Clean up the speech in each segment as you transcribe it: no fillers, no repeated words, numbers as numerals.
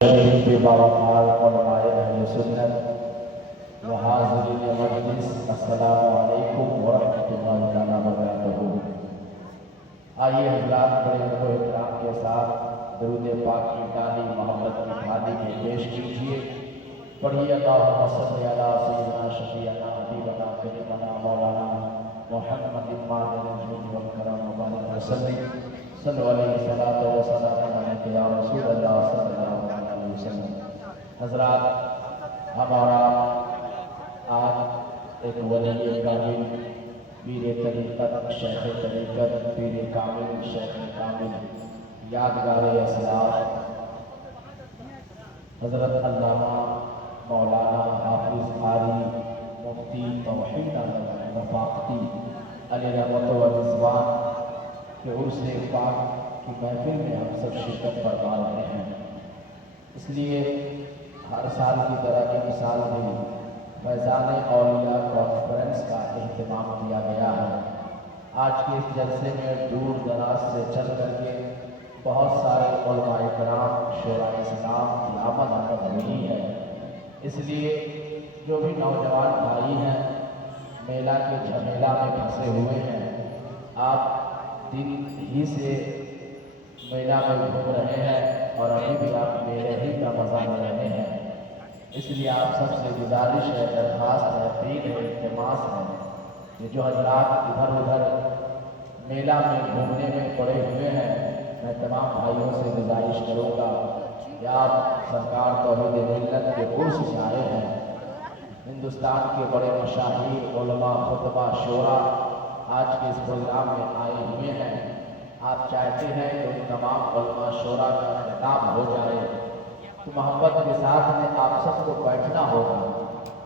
बेबावकार उलमाए अहले सुन्नत व हाज़िरीन मजलिस, अस्सलामु अलैकुम व रहमतुल्लाहि तआला व बरकातहू। आइए हज़रात, बड़े अदब व इकराम के साथ दरूद पाक की ताली मोहब्बत की थाली में पेश कीजिए। पढ़िए अल्लाहुम्मा सल्लि अला सय्यिदना शफीअना हबीबना करीमना मौलाना मुहम्मदिन मादिनिल जुद वल करम व बारिक वसल्लिम सल्लल्लाहु अलैहि सलातो व सलाम अलैका या रसूल अल्लाह सल्लल्लाहु अलैहि वसल्लम। हज़रात, हमारा आज एक वली कामिल, पीर तरीक़त, शेख तरीक़त, पीर कामिल, शेख कामिल, यादगार असरार हज़रत अल्लामा मौलाना हाफिज़ कारी मुफ्ती तौहीद रफ़ाक़ती अली रहमत व रिज़वान के उर्स पाक की महफिल में हम सब शिरकत फरमा रहे हैं। इसलिए हर साल की तरह की मिसाल भी फैज़ान औलिया कॉन्फ्रेंस का अहतमाम किया गया है। आज के इस जलसे में दूर दराज से चल करके बहुत सारे उलमाए कराम, शोराए इस्लाम की आमद हुई है। इसलिए जो भी नौजवान भाई हैं, मेला के झमेला में फंसे हुए हैं, आप दिन ही से मेला में घूम रहे हैं और अभी भी आप मेले ही का मज़ा ले रहे हैं। इसलिए आप सबसे गुजारिश है, दरख्वास्त है, अपील है, इल्तिमास है कि जो हज़रात इधर उधर मेला में घूमने में पड़े हुए हैं, मैं तमाम भाइयों से गुजारिश करूँगा कि आप सरकार तौहीद मिल्लत के उर्स से आए हैं। हिंदुस्तान के बड़े मशाहिर, उलमा, खुतबा, शोरा आज के इस प्रोग्राम में आए हुए हैं। आप चाहते हैं कि उन तमाम उलमा शोरा का खिताब हो जाए, तो मोहब्बत के साथ में आप सबको बैठना होगा।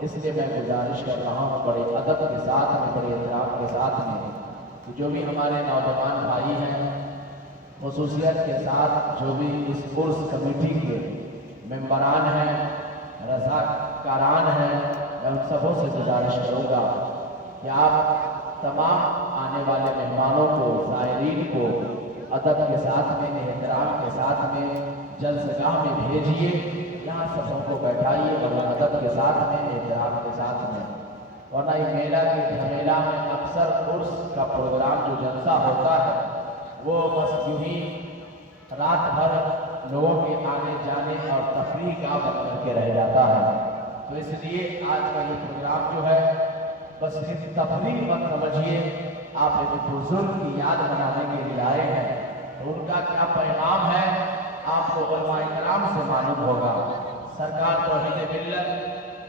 इसलिए मैं गुजारिश कर रहा हूँ बड़े अदब के साथ में, बड़े एहतराम के साथ में, कि जो भी हमारे नौजवान भाई हैं, खुसूसियत के साथ जो भी इस उर्स कमेटी के मेंबरान हैं, रज़ाकारान हैं, मैं उन सबों से गुजारिश करूँगा कि आप तमाम आने वाले मेहमानों को, ज़ायरीन को अदब के साथ में, एहतराम के साथ में जलसगाह में भेजिए। यहाँ सबको बैठाइए और अदब के साथ में, एहतराम के साथ में, वरना ये मेला के झमेला में अक्सर उर्स का प्रोग्राम जो जलसा होता है वो बस यूँ ही रात भर लोगों के आने जाने और तफरीह का बन करके रह जाता है। तो इसलिए आज का ये प्रोग्राम जो है बस सिर्फ तफरीह मत समझिए, आप एक बुजुर्ग की याद मनाने के लिए आए हैं। तो उनका क्या पैगाम है आपको उलमाए कराम से मालूम होगा। सरकार तौहीद मिल्लत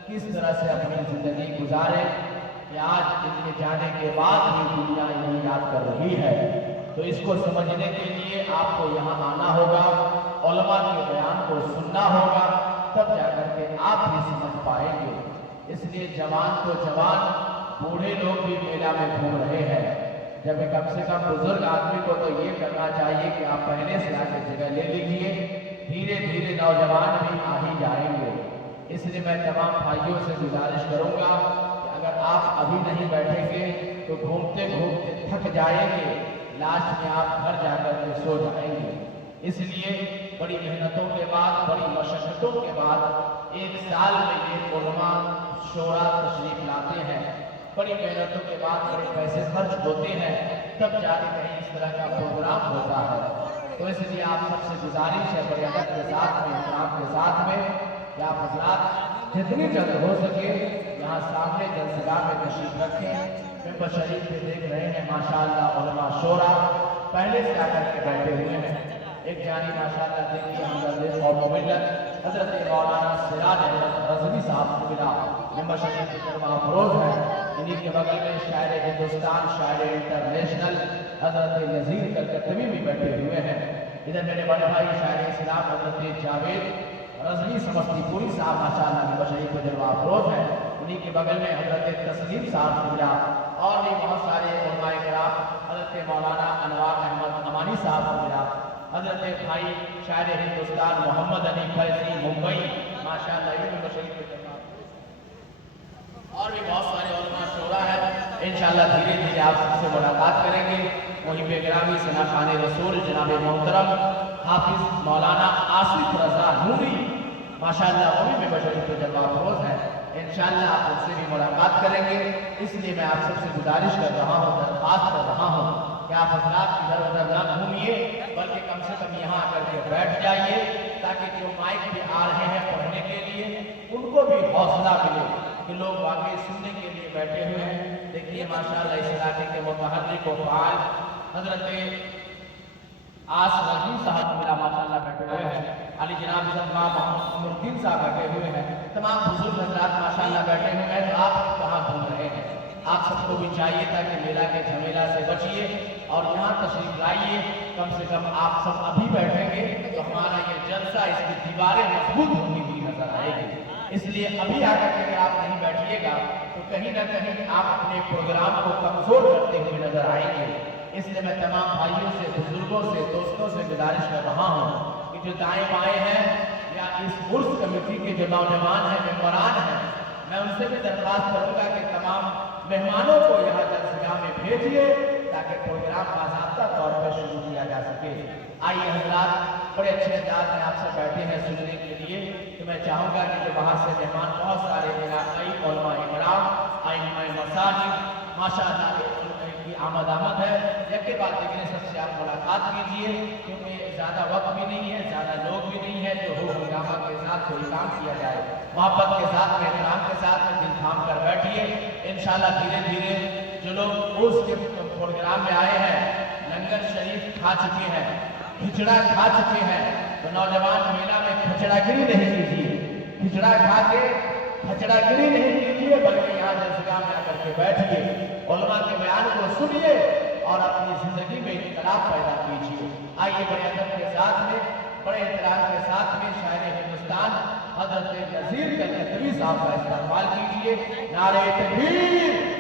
किस तरह से अपनी ज़िंदगी गुजारे कि आज इनके जाने के बाद भी दुनिया इन्हें याद कर रही है। तो इसको समझने के लिए आपको यहाँ आना होगा, उलमा के बयान को सुनना होगा, तब जाकर के आप भी समझ पाएंगे। इसलिए जवान तो जवान, बूढ़े लोग भी मेला में घूम रहे हैं। जब कम से कम बुजुर्ग आदमी को तो ये करना चाहिए कि आप पहले से आके जगह ले लीजिए, धीरे धीरे नौजवान भी आ ही जाएंगे। इसलिए मैं तमाम भाइयों से गुजारिश करूंगा कि अगर आप अभी नहीं बैठेंगे तो घूमते घूमते थक जाएंगे, लास्ट में आप घर जाकर के सो जाएंगे। इसलिए बड़ी मेहनतों के बाद, बड़ी मशक्क़तों के बाद एक साल में ये उलमा शोरा तशरीफ लाते हैं। बड़ी मेहनतों के बाद बड़े पैसे खर्च होते हैं, तब जाके कहीं इस तरह का प्रोग्राम होता है। तो इसलिए आप सबसे गुजारिश है बड़े अदब के साथ में, इकराम के साथ में, कि आप हज़रात जितनी जल्द हो सके यहाँ सामने जलसगाह में तशरीफ रखें। मेंबर शरीफ पे देख रहे हैं माशाअल्लाह उलमा शोरा पहले से आकर के बैठे हुए हैं। एक जानी माशाअल्लाह देखिए हमदर्द और मिल्लत हज़रत मौलाना सिराज अहमद रज़वी साहब को मिला, मेंबर शरीफ के अफरोज है। इन्हीं के बगल में शायर हिंदुस्तान, शायर इंटरनेशनल हज़रत नज़ीर कलकत्तवी भी बैठे हुए हैं। इधर मेरे बड़े भाई शायर इस्लाम हज़रत जावेद रज़वी समस्तीपुरी साहब माशाअल्लाह मेंबर शरीफ के जलवा अफरोज है। इन्हीं के बगल में हज़रत तस्लीम साहब को मिला और भी बहुत सारे उलमाए किराम, हज़रत मौलाना अनवार अहमद अमानी साहब को मिला, हज़रत भाई शायर हिंदुस्तान मोहम्मद अली फैज़ी मुंबई माशाअल्लाह ये मेंबर शरीफ के जलवा, और भी बहुत सारे उलमा शोरा है। इंशाअल्लाह धीरे धीरे आप सबसे मुलाकात करेंगे। मुहिब गिरामी सना खाने रसूल जनाब मोहतरम हाफिज मौलाना आसिफ रजा नूरी माशाअल्लाह वो भी बेबशरी पे जलवा अफरोज हैं। इंशाअल्लाह आप उनसे भी मुलाकात करेंगे। इसलिए मैं आप सबसे गुजारिश कर रहा हूँ, दरख्वास्त कर रहा हूँ कि आप हजरात इधर उधर ना घूमिए, बल्कि कम से कम यहाँ आकर के बैठ जाइए, ताकि जो माइक पे आ रहे हैं पढ़ने के लिए उनको भी हौसला मिले कि लोग वाकई सुनने के लिए बैठे हुए हैं। देखिए माशाअल्लाह इस इलाके के मुतहर्रिक व फ़ाल हजरत आस रज़वी साहब मिला माशाअल्लाह बैठे हुए हैं, अली जनाब मोहम्मद साहब बैठे हुए हैं, तमाम बुजुर्ग हजरात माशाअल्लाह बैठे हुए हैं। तो आप कहाँ घूम रहे हैं? आप सबको भी चाहिए था कि मेला के झमेला से बचिए और यहाँ तशरीफ लाइए। कम से कम आप सब अभी बैठेंगे तो हमारा ये जलसा, इसकी दीवारें मजबूत होती हुई नजर आएगी। इसलिए अभी आकर के अगर आप नहीं बैठिएगा तो कहीं ना कहीं आप अपने प्रोग्राम को कमजोर करते हुए नजर आएंगे। इसलिए मैं तमाम भाइयों से, बुजुर्गों से, दोस्तों से गुजारिश कर रहा हूँ कि जो दाएं बाएं हैं या इस उर्स कमेटी के जो नौजवान हैं, मेंबरान हैं, मैं उनसे भी दरख्वास्त करूँगा कि तमाम मेहमानों को यहाँ दरसगाह में भेजिए ताकि प्रोग्राम बाज़ाब्ता तौर पर शुरू किया जा सके। आइए हजरात, बड़े अच्छे अंदाज में आप सब बैठे हैं सुनने के लिए, तो मैं चाहूँगा कि जो वहाँ से मेहमान बहुत सारे इलाकाई उलमा इकराम, आइम्मा मसाजिद माशाअल्लाह की आमद है। यके बाद देखने सबसे आप मुलाकात कीजिए, क्योंकि ज़्यादा वक्त भी नहीं है, ज़्यादा लोग भी नहीं है, जो हो हंगामा के साथ कोई काम किया जाए, मोहब्बत के साथ में, एहतराम के साथ में दिल थाम कर बैठिए। इंशाअल्लाह धीरे धीरे जो लोग उस के प्रोग्राम में आए हैं, लंगर शरीफ खा चुके हैं, खिचड़ा खा चुके हैं, तो नौजवान मेला में खिचड़ागिरी नहीं कीजिए, खिचड़ा खा के खचड़ागिरी नहीं कीजिए, बल्कि यहाँ दरसगाह में आकर के बैठिए, उलमा के बयान को सुनिए और अपनी जिंदगी में इनकलाब पैदा कीजिए। आइए बड़े अदब के साथ में, बड़े एहतराम के साथ में शायर हिंदुस्तान हजरत नज़ीर कलकत्तवी साहब का इस्तेमाल कीजिए। नारे तकबीर।